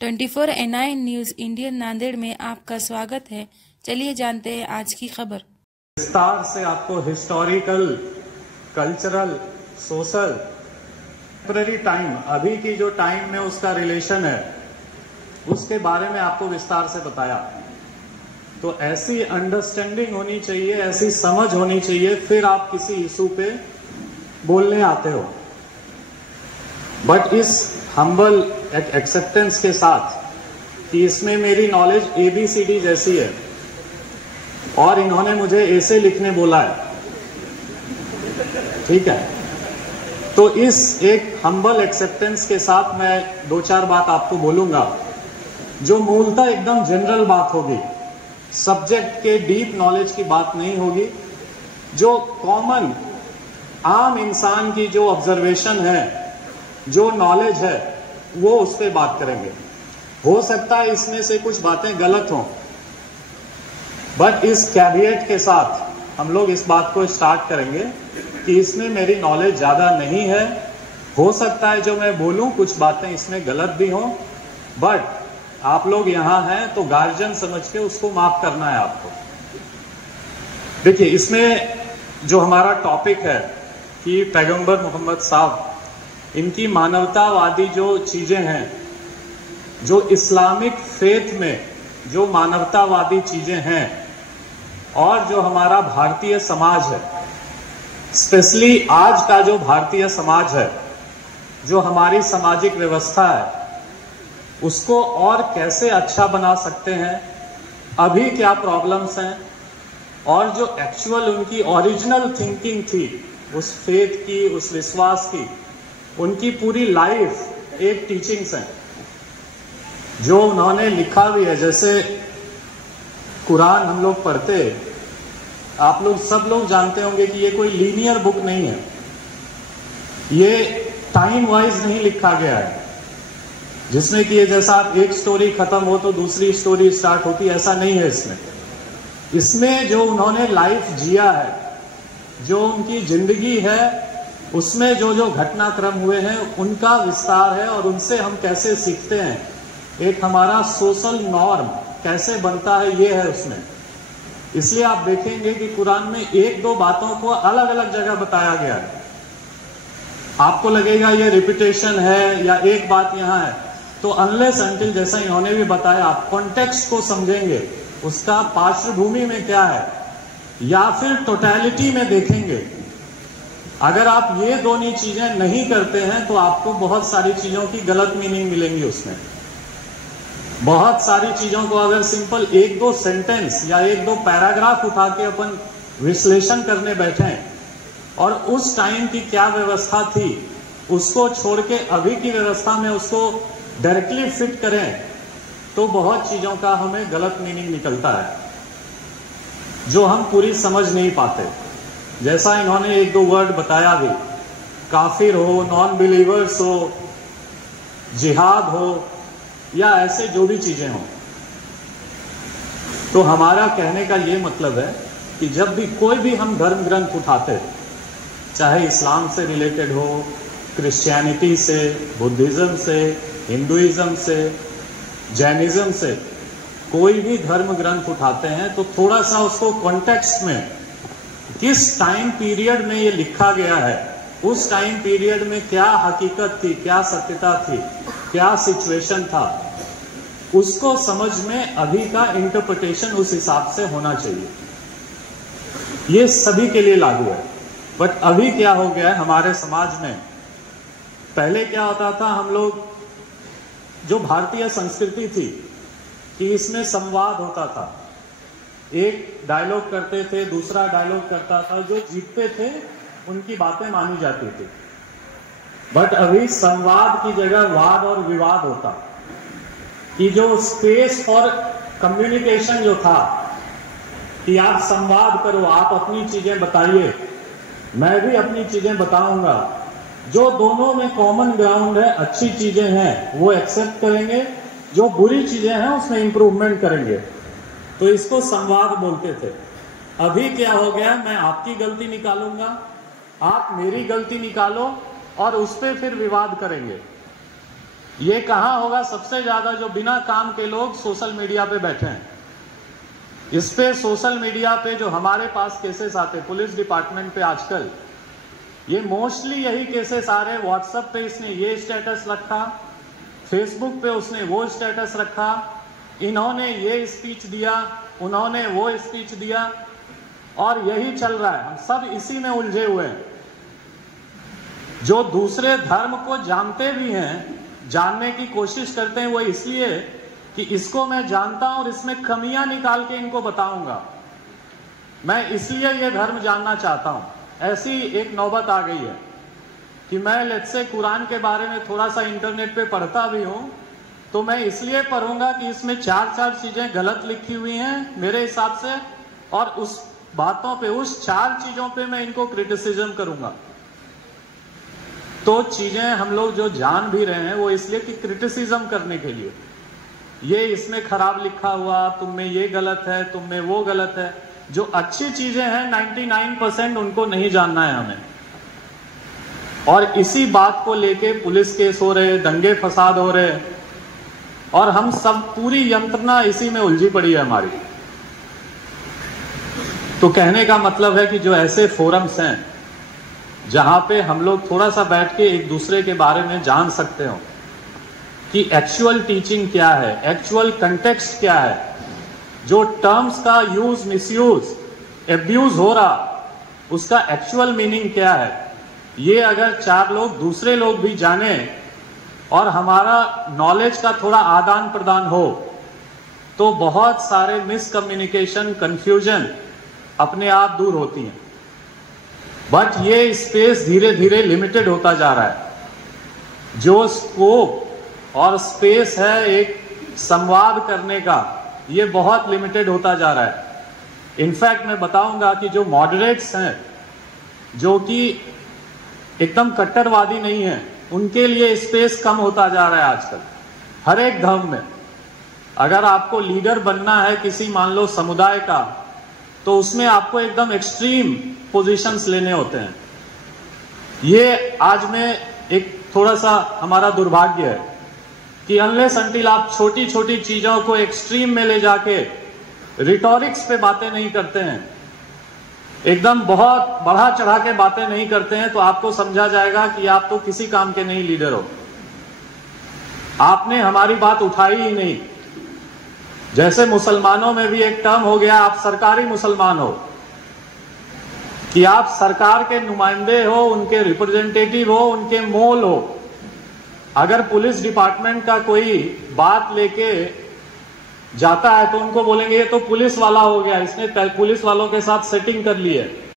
24NI news Indian Nanded में आपका स्वागत है। चलिए जानते हैं आज की खबर। विस्तार से आपको historical, cultural, social, temporary time, अभी की जो टाइम में उसका रिलेशन है उसके बारे में आपको विस्तार से बताया। तो ऐसी अंडरस्टैंडिंग होनी चाहिए, ऐसी समझ होनी चाहिए, फिर आप किसी इशू पे बोलने आते हो। बट इस हम्बल एक्सेप्टेंस के साथ कि इसमें मेरी नॉलेज ABCD जैसी है और इन्होंने मुझे ऐसे लिखने बोला है, ठीक है, तो इस एक हम्बल एक्सेप्टेंस के साथ मैं दो चार बात आपको बोलूंगा जो मूलतः एकदम जनरल बात होगी, सब्जेक्ट के डीप नॉलेज की बात नहीं होगी, जो कॉमन आम इंसान की जो ऑब्जर्वेशन है, जो नॉलेज है, वो उस पर बात करेंगे। हो सकता है इसमें से कुछ बातें गलत हों, बट इस कैविएट के साथ हम लोग इस बात को स्टार्ट करेंगे कि इसमें मेरी नॉलेज ज्यादा नहीं है। हो सकता है जो मैं बोलूं कुछ बातें इसमें गलत भी हों, बट आप लोग यहां हैं तो गार्जियन समझ के उसको माफ करना है आपको। देखिए, इसमें जो हमारा टॉपिक है कि पैगंबर मोहम्मद साहब, इनकी मानवतावादी जो चीजें हैं, जो इस्लामिक फेथ में जो मानवतावादी चीजें हैं, और जो हमारा भारतीय समाज है, स्पेशली आज का जो भारतीय समाज है, जो हमारी सामाजिक व्यवस्था है, उसको और कैसे अच्छा बना सकते हैं, अभी क्या प्रॉब्लम्स हैं, और जो एक्चुअल उनकी ओरिजिनल थिंकिंग थी उस फेथ की, उस विश्वास की, उनकी पूरी लाइफ एक टीचिंग्स है जो उन्होंने लिखा भी है। जैसे कुरान हम लोग पढ़ते, आप लोग सब लोग जानते होंगे कि ये कोई लीनियर बुक नहीं है, ये टाइम वाइज नहीं लिखा गया है, जिसमें कि ये जैसा एक स्टोरी खत्म हो तो दूसरी स्टोरी स्टार्ट होती, ऐसा नहीं है। इसमें जो उन्होंने लाइफ जिया है, जो उनकी जिंदगी है, उसमें जो जो घटनाक्रम हुए हैं उनका विस्तार है, और उनसे हम कैसे सीखते हैं, एक हमारा सोशल नॉर्म कैसे बनता है, ये है उसमें। इसलिए आप देखेंगे कि कुरान में एक दो बातों को अलग अलग जगह बताया गया है। आपको लगेगा ये रिपीटेशन है या एक बात यहां है, तो अनलेस अनटिल, जैसा इन्होंने भी बताया, आप कॉन्टेक्स्ट को समझेंगे, उसका पार्श्वभूमि में क्या है, या फिर टोटलिटी में देखेंगे। अगर आप ये दोनों चीजें नहीं करते हैं तो आपको बहुत सारी चीजों की गलत मीनिंग मिलेंगी उसमें। बहुत सारी चीजों को अगर सिंपल एक दो सेंटेंस या एक दो पैराग्राफ उठा के अपन विश्लेषण करने बैठे और उस टाइम की क्या व्यवस्था थी उसको छोड़ के अभी की व्यवस्था में उसको डायरेक्टली फिट करें, तो बहुत चीजों का हमें गलत मीनिंग निकलता है जो हम पूरी समझ नहीं पाते। जैसा इन्होंने एक दो वर्ड बताया भी, काफिर हो, नॉन बिलीवर्स हो, जिहाद हो, या ऐसे जो भी चीजें हो, तो हमारा कहने का ये मतलब है कि जब भी कोई भी हम धर्म ग्रंथ उठाते, चाहे इस्लाम से रिलेटेड हो, क्रिश्चियनिटी से, बुद्धिज्म से, हिंदुइज्म से, जैनिज्म से, कोई भी धर्म ग्रंथ उठाते हैं तो थोड़ा सा उसको कॉन्टेक्स्ट में, किस टाइम पीरियड में ये लिखा गया है, उस टाइम पीरियड में क्या हकीकत थी, क्या सत्यता थी, क्या सिचुएशन था, उसको समझ में अभी का इंटरप्रिटेशन उस हिसाब से होना चाहिए। ये सभी के लिए लागू है। बट अभी क्या हो गया है हमारे समाज में, पहले क्या होता था, हम लोग जो भारतीय संस्कृति थी कि इसमें संवाद होता था, एक डायलॉग करते थे, दूसरा डायलॉग करता था, जो जीतते थे उनकी बातें मानी जाती थी। बट अभी संवाद की जगह वाद और विवाद होता, कि जो स्पेस फॉर कम्युनिकेशन जो था, कि आप संवाद करो, आप अपनी चीजें बताइए, मैं भी अपनी चीजें बताऊंगा, जो दोनों में कॉमन ग्राउंड है, अच्छी चीजें हैं वो एक्सेप्ट करेंगे, जो बुरी चीजें हैं उसमें इंप्रूवमेंट करेंगे, तो इसको संवाद बोलते थे। अभी क्या हो गया, मैं आपकी गलती निकालूंगा, आप मेरी गलती निकालो, और उस पर फिर विवाद करेंगे। ये कहां होगा सबसे ज्यादा? जो बिना काम के लोग सोशल मीडिया पे बैठे हैं। इस पे सोशल मीडिया पे जो हमारे पास केसेस आते पुलिस डिपार्टमेंट पे आजकल, ये मोस्टली यही केसेस आ रहे हैं। व्हाट्सएप पे इसने ये स्टेटस रखा, फेसबुक पे उसने वो स्टेटस रखा, इन्होंने ये स्पीच दिया, उन्होंने वो स्पीच दिया, और यही चल रहा है। हम सब इसी में उलझे हुए हैं। जो दूसरे धर्म को जानते भी हैं, जानने की कोशिश करते हैं, वो इसलिए कि इसको मैं जानता हूं और इसमें कमियां निकाल के इनको बताऊंगा। मैं इसलिए ये धर्म जानना चाहता हूं। ऐसी एक नौबत आ गई है कि मैं लेट्स से कुरान के बारे में थोड़ा सा इंटरनेट पे पढ़ता भी हूं, तो मैं इसलिए पढ़ूंगा कि इसमें चार चीजें गलत लिखी हुई हैं मेरे हिसाब से, और उस बातों पे, उस 4 चीजों पे मैं इनको क्रिटिसिज्म करूंगा। तो चीजें हम लोग जो जान भी रहे हैं वो इसलिए कि क्रिटिसिज्म करने के लिए, ये इसमें खराब लिखा हुआ, तुम में ये गलत है, तुम में वो गलत है। जो अच्छी चीजें हैं 99% उनको नहीं जानना है हमें। और इसी बात को लेके पुलिस केस हो रहे, दंगे फसाद हो रहे, और हम सब पूरी यंत्रणा इसी में उलझी पड़ी है हमारी। तो कहने का मतलब है कि जो ऐसे फोरम्स हैं जहां पे हम लोग थोड़ा सा बैठ के एक दूसरे के बारे में जान सकते हो कि एक्चुअल टीचिंग क्या है, एक्चुअल कंटेक्स्ट क्या है, जो टर्म्स का यूज, मिसयूज, एब्यूज हो रहा, उसका एक्चुअल मीनिंग क्या है, ये अगर 4 लोग, दूसरे लोग भी जाने और हमारा नॉलेज का थोड़ा आदान प्रदान हो, तो बहुत सारे मिसकम्युनिकेशन, कंफ्यूजन अपने आप दूर होती हैं। बट ये स्पेस धीरे धीरे लिमिटेड होता जा रहा है। जो स्कोप और स्पेस है एक संवाद करने का, ये बहुत लिमिटेड होता जा रहा है। इनफैक्ट मैं बताऊंगा कि जो मॉडरेट्स हैं, जो कि एकदम कट्टरवादी नहीं है, उनके लिए स्पेस कम होता जा रहा है आजकल हर एक धर्म में। अगर आपको लीडर बनना है किसी, मान लो, समुदाय का, तो उसमें आपको एकदम एक्सट्रीम पोजीशंस लेने होते हैं। ये आज में एक थोड़ा सा हमारा दुर्भाग्य है कि अनलेस अंटिल आप छोटी छोटी चीजों को एक्सट्रीम में ले जाके रिटोरिक्स पे बातें नहीं करते हैं, एकदम बहुत बढ़ा चढ़ा के बातें नहीं करते हैं, तो आपको समझा जाएगा कि आप तो किसी काम के नहीं लीडर हो। आपने हमारी बात उठाई ही नहीं। जैसे मुसलमानों में भी एक टर्म हो गया, आप सरकारी मुसलमान हो, कि आप सरकार के नुमाइंदे हो, उनके रिप्रेजेंटेटिव हो, उनके मोल हो। अगर पुलिस डिपार्टमेंट का कोई बात लेके जाता है तो उनको बोलेंगे ये तो पुलिस वाला हो गया, इसने पुलिस वालों के साथ सेटिंग कर ली है।